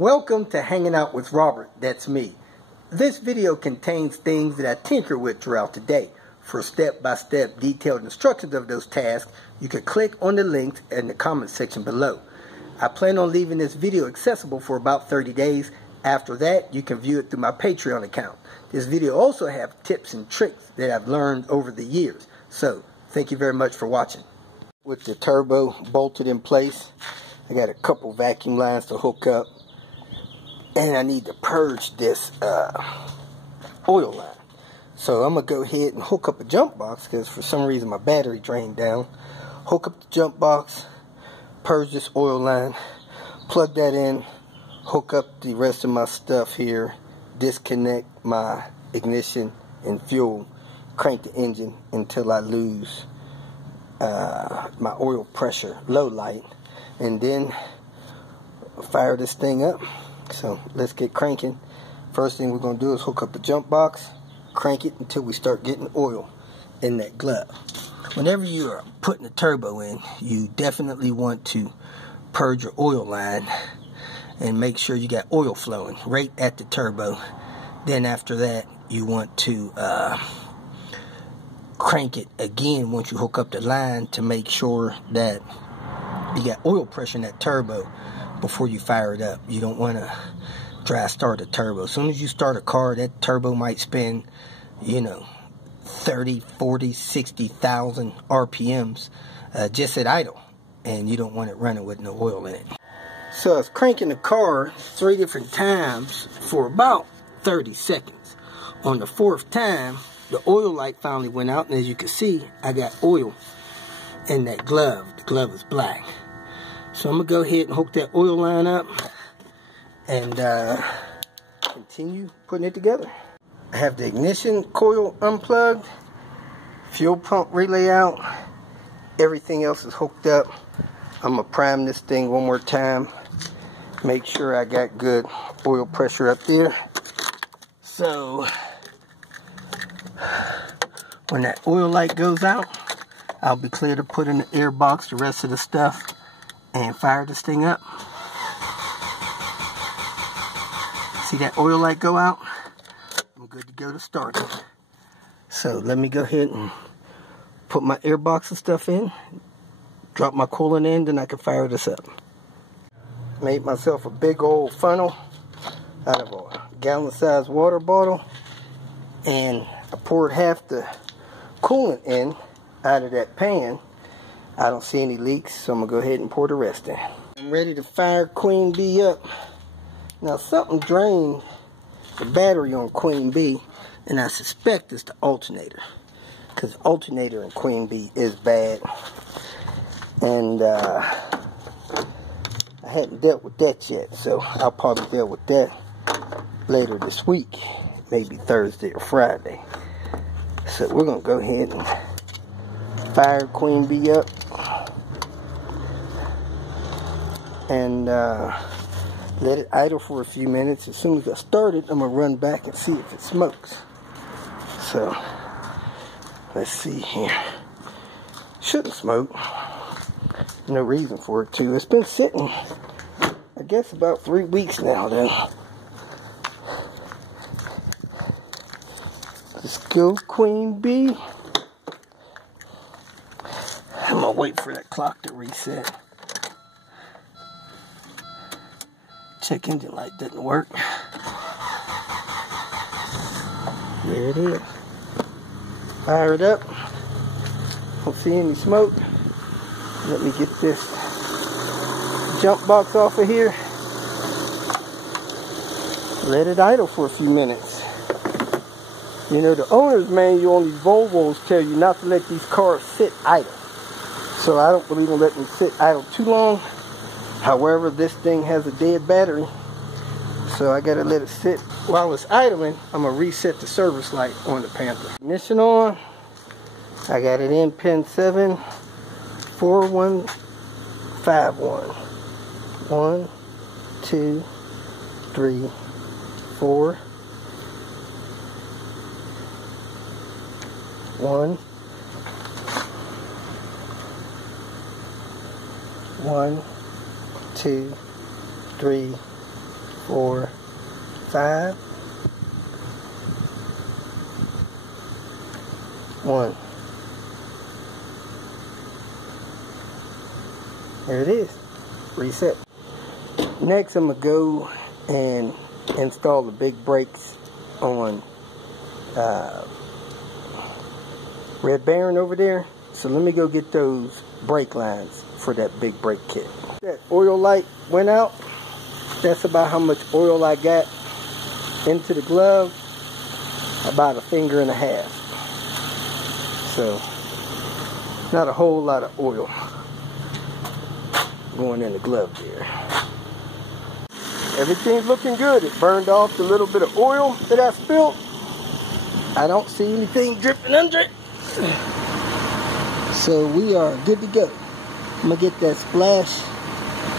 Welcome to Hanging Out with Robert, that's me. This video contains things that I tinker with throughout the day. For step-by-step detailed instructions of those tasks, you can click on the links in the comment section below. I plan on leaving this video accessible for about 30 days. After that, you can view it through my Patreon account. This video also has tips and tricks that I've learned over the years. So, thank you very much for watching. With the turbo bolted in place, I got a couple vacuum lines to hook up. And I need to purge this oil line. So I'm going to go ahead and hook up a jump box because for some reason my battery drained down. Hook up the jump box, purge this oil line, plug that in, hook up the rest of my stuff here, disconnect my ignition and fuel, crank the engine until I lose my oil pressure low light, and then fire this thing up. So let's get cranking. First thing we're going to do is hook up the jump box, crank it until we start getting oil in that glove. Whenever you are putting the turbo in, you definitely want to purge your oil line and make sure you got oil flowing right at the turbo. Then after that, you want to crank it again once you hook up the line to make sure that you got oil pressure in that turbo before you fire it up. You don't want to dry start the turbo. As soon as you start a car, that turbo might spin, 30, 40, 60,000 RPMs just at idle, and you don't want it running with no oil in it. So I was cranking the car 3 different times for about 30 seconds. On the 4th time, the oil light finally went out, and as you can see, I got oil in that glove. The glove is black. So I'm going to go ahead and hook that oil line up and continue putting it together. I have the ignition coil unplugged, fuel pump relay out, everything else is hooked up. I'm going to prime this thing one more time, make sure I got good oil pressure up there. So when that oil light goes out, I'll be clear to put in the air box the rest of the stuff and fire this thing up. See that oil light go out? I'm good to go to start it. So let me go ahead and put my air box and stuff in, drop my coolant in, then I can fire this up. Made myself a big old funnel out of a gallon sized water bottle, and I poured half the coolant in out of that pan. I don't see any leaks, so I'm going to go ahead and pour the rest in. I'm ready to fire Queen Bee up. Now something drained the battery on Queen Bee, and I suspect it's the alternator, because the alternator in Queen Bee is bad. And I hadn't dealt with that yet, so I'll probably deal with that later this week, maybe Thursday or Friday. So we're going to go ahead and fire Queen Bee up and let it idle for a few minutes. As soon as I start it, I'm going to run back and see if it smokes. So let's see here. Shouldn't smoke. No reason for it to. It's been sitting, I guess, about 3 weeks now though. Let's go, Queen Bee. I'm gonna wait for that clock to reset. Check engine light didn't work. There it is. Fire it up. Don't see any smoke. Let me get this jump box off of here. Let it idle for a few minutes. The owner's manual on these Volvos tell you not to let these cars sit idle. So I don't believe in letting them sit idle too long. However, this thing has a dead battery, so I gotta let it sit. While it's idling, I'm gonna reset the service light on the Panther. Ignition on. I got it in pin 7, 4151. 1, 2, 3, 4. 1, 1, 2, 3, 4, 5, 1. There it is. Reset. Next, I'm going to go and install the big brakes on Red Barron over there. So let me go get those brake lines for that big brake kit. That oil light went out. That's about how much oil I got into the glove. About 1.5 fingers. So not a whole lot of oil going in the glove there. Everything's looking good. It burned off the little bit of oil that I spilled. I don't see anything dripping under it. So we are good to go. I'm going to get that splash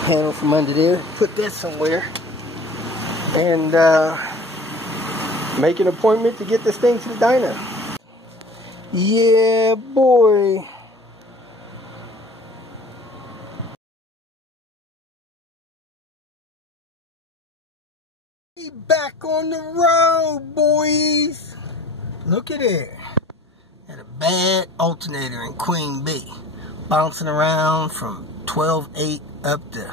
handle from under there, put that somewhere, and make an appointment to get this thing to the dyno. Yeah, boy. Back on the road, boys. Look at it. Had a bad alternator in Queen B, bouncing around from 12.8 up to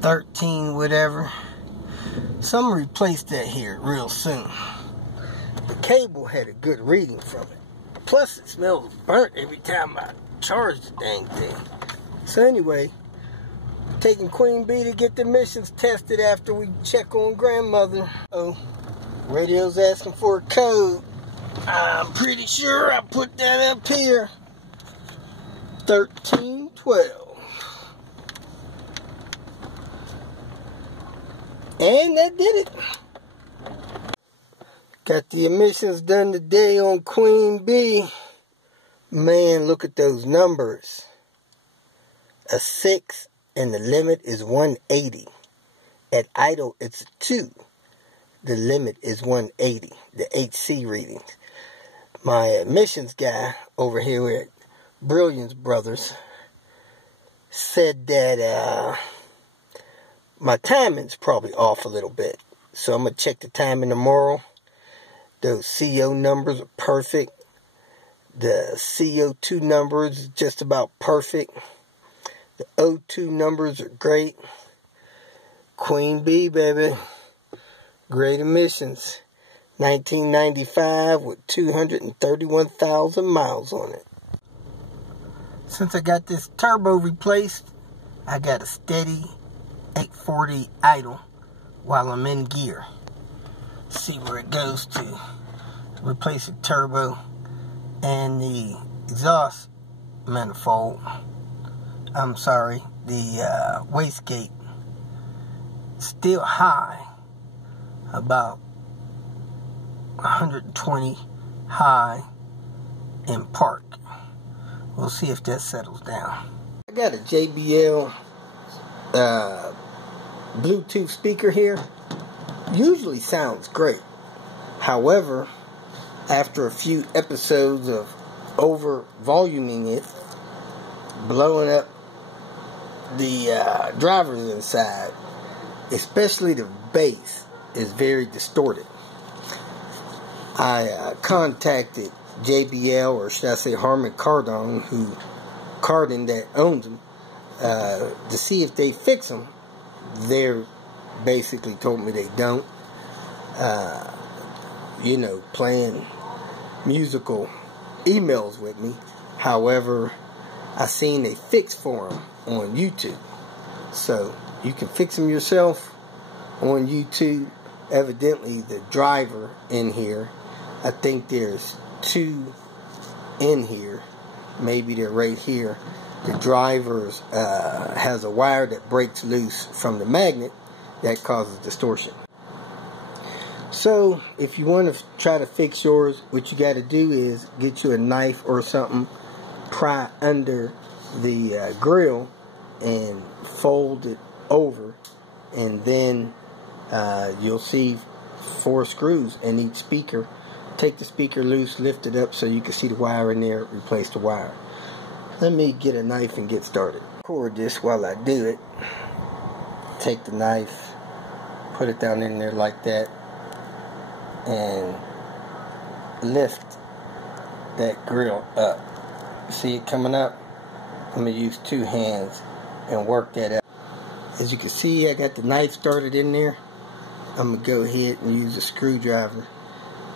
13 whatever. So I'm gonna replace that here real soon. The cable had a good reading from it. Plus it smells burnt every time I charge the dang thing. So anyway, taking Queen B to get the emissions tested after we check on grandmother. Oh, radio's asking for a code. I'm pretty sure I put that up here. 1312. And that did it. Got the emissions done today on Queen B. Man, look at those numbers. A 6 and the limit is 180. At idle, it's a 2. The limit is 180. The HC readings. My emissions guy over here at Brilliance Brothers said that my timing's probably off a little bit. So I'm going to check the timing tomorrow. Those CO numbers are perfect. The CO2 numbers are just about perfect. The O2 numbers are great. Queen B, baby. Great emissions. 1995 with 231,000 miles on it. Since I got this turbo replaced, I got a steady 840 idle while I'm in gear. See where it goes to. Replace the turbo and the exhaust manifold. I'm sorry, the wastegate. Still high, about 120 high in park. We'll see if that settles down. I got a JBL Bluetooth speaker here. Usually sounds great. However, after a few episodes of over voluming it, blowing up the drivers inside, especially the bass, is very distorted. I contacted JBL, or should I say Harman Kardon, that owns them, to see if they fix them. They're basically told me they don't. You know, playing musical emails with me. However, I seen a fix for them on YouTube. So you can fix them yourself on YouTube. Evidently the driver in here, I think there's 2 in here, maybe they're right here. The driver has a wire that breaks loose from the magnet that causes distortion. So if you want to try to fix yours, what you got to do is get you a knife or something, pry under the grill and fold it over, and then you'll see 4 screws in each speaker. Take the speaker loose, lift it up so you can see the wire in there, replace the wire. Let me get a knife and get started. Record this while I do it. Take the knife, put it down in there like that and lift that grill up. See it coming up? I'm going to use 2 hands and work that out. As you can see, I got the knife started in there. I'm going to go ahead and use a screwdriver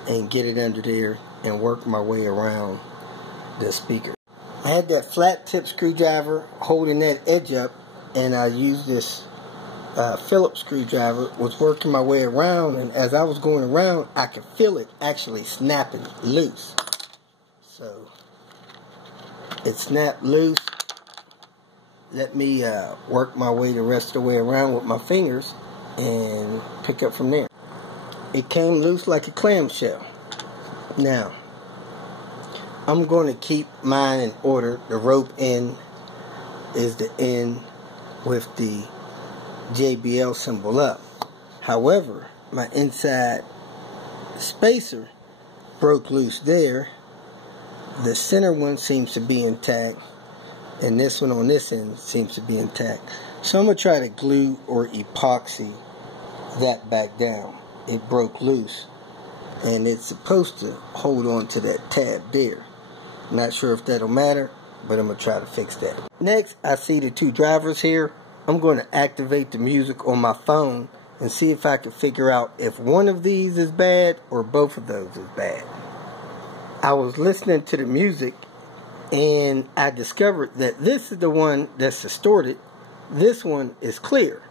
and get it under there and work my way around the speaker. I had that flat tip screwdriver holding that edge up, and I used this Phillips screwdriver, was working my way around, and as I was going around, I could feel it actually snapping loose. So it snapped loose. Let me work my way the rest of the way around with my fingers and pick up from there. It came loose like a clamshell. Now, I'm going to keep mine in order. The rope end is the end with the JBL symbol up. However, my inside spacer broke loose there. The center one seems to be intact, and this one on this end seems to be intact. So I'm going to try to glue or epoxy that back down. It broke loose, and it's supposed to hold on to that tab there. Not sure if that'll matter, but I'm going to try to fix that. Next, I see the 2 drivers here. I'm going to activate the music on my phone and see if I can figure out if one of these is bad or both of those is bad. I was listening to the music and I discovered that this is the one that's distorted. This one is clear.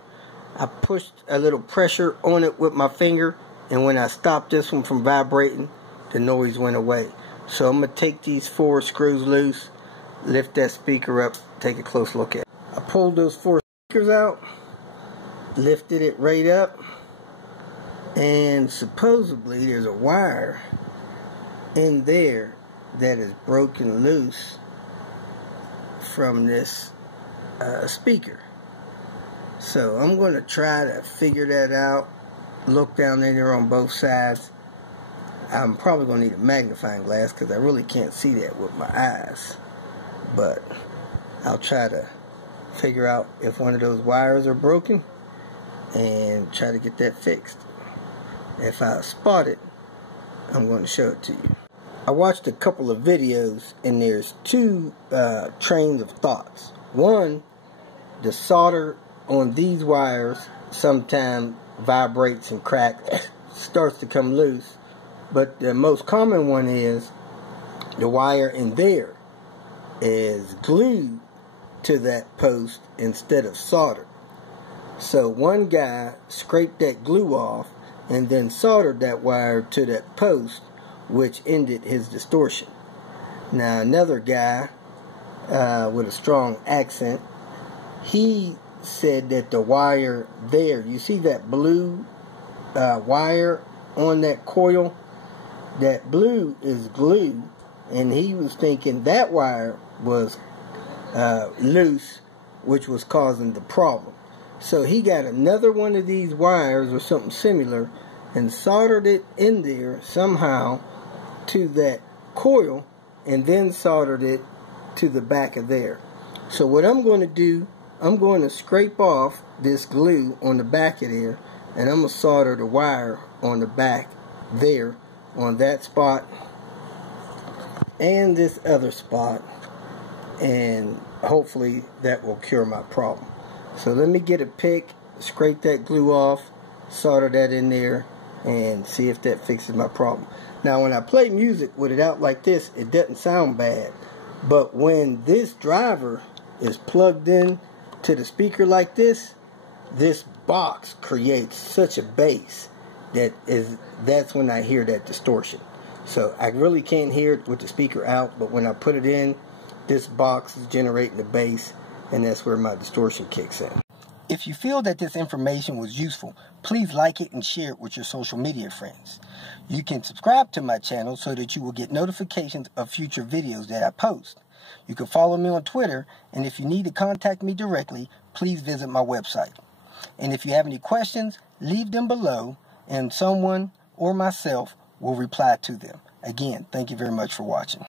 I pushed a little pressure on it with my finger, and when I stopped this one from vibrating, the noise went away. So I'm going to take these 4 screws loose, lift that speaker up, take a close look at it. I pulled those 4 speakers out, lifted it right up, and supposedly there's a wire in there that is broken loose from this speaker. So I'm going to try to figure that out, look down in there on both sides. I'm probably going to need a magnifying glass because I really can't see that with my eyes. But I'll try to figure out if one of those wires are broken and try to get that fixed. If I spot it, I'm going to show it to you. I watched a couple of videos, and there's 2 trains of thoughts. One, the solder on these wires sometimes vibrates and cracks, starts to come loose. But the most common one is the wire in there is glued to that post instead of soldered. So one guy scraped that glue off and then soldered that wire to that post, which ended his distortion. Now another guy with a strong accent, he said that the wire there, you see that blue wire on that coil? That blue is glue, and he was thinking that wire was loose, which was causing the problem. So he got another one of these wires or something similar and soldered it in there somehow to that coil, and then soldered it to the back of there. So what I'm going to do, I'm going to scrape off this glue on the back of there, and I'm going to solder the wire on the back there, on that spot and this other spot, and hopefully that will cure my problem. So let me get a pick, scrape that glue off, solder that in there, and see if that fixes my problem. Now when I play music with it out like this, it doesn't sound bad, but when this driver is plugged in to the speaker like this, this box creates such a bass that's when I hear that distortion. So I really can't hear it with the speaker out, but when I put it in, this box is generating the bass, and that's where my distortion kicks in. If you feel that this information was useful, please like it and share it with your social media friends. You can subscribe to my channel so that you will get notifications of future videos that I post. You can follow me on Twitter, and if you need to contact me directly, please visit my website. And if you have any questions, leave them below, and someone or myself will reply to them. Again, thank you very much for watching.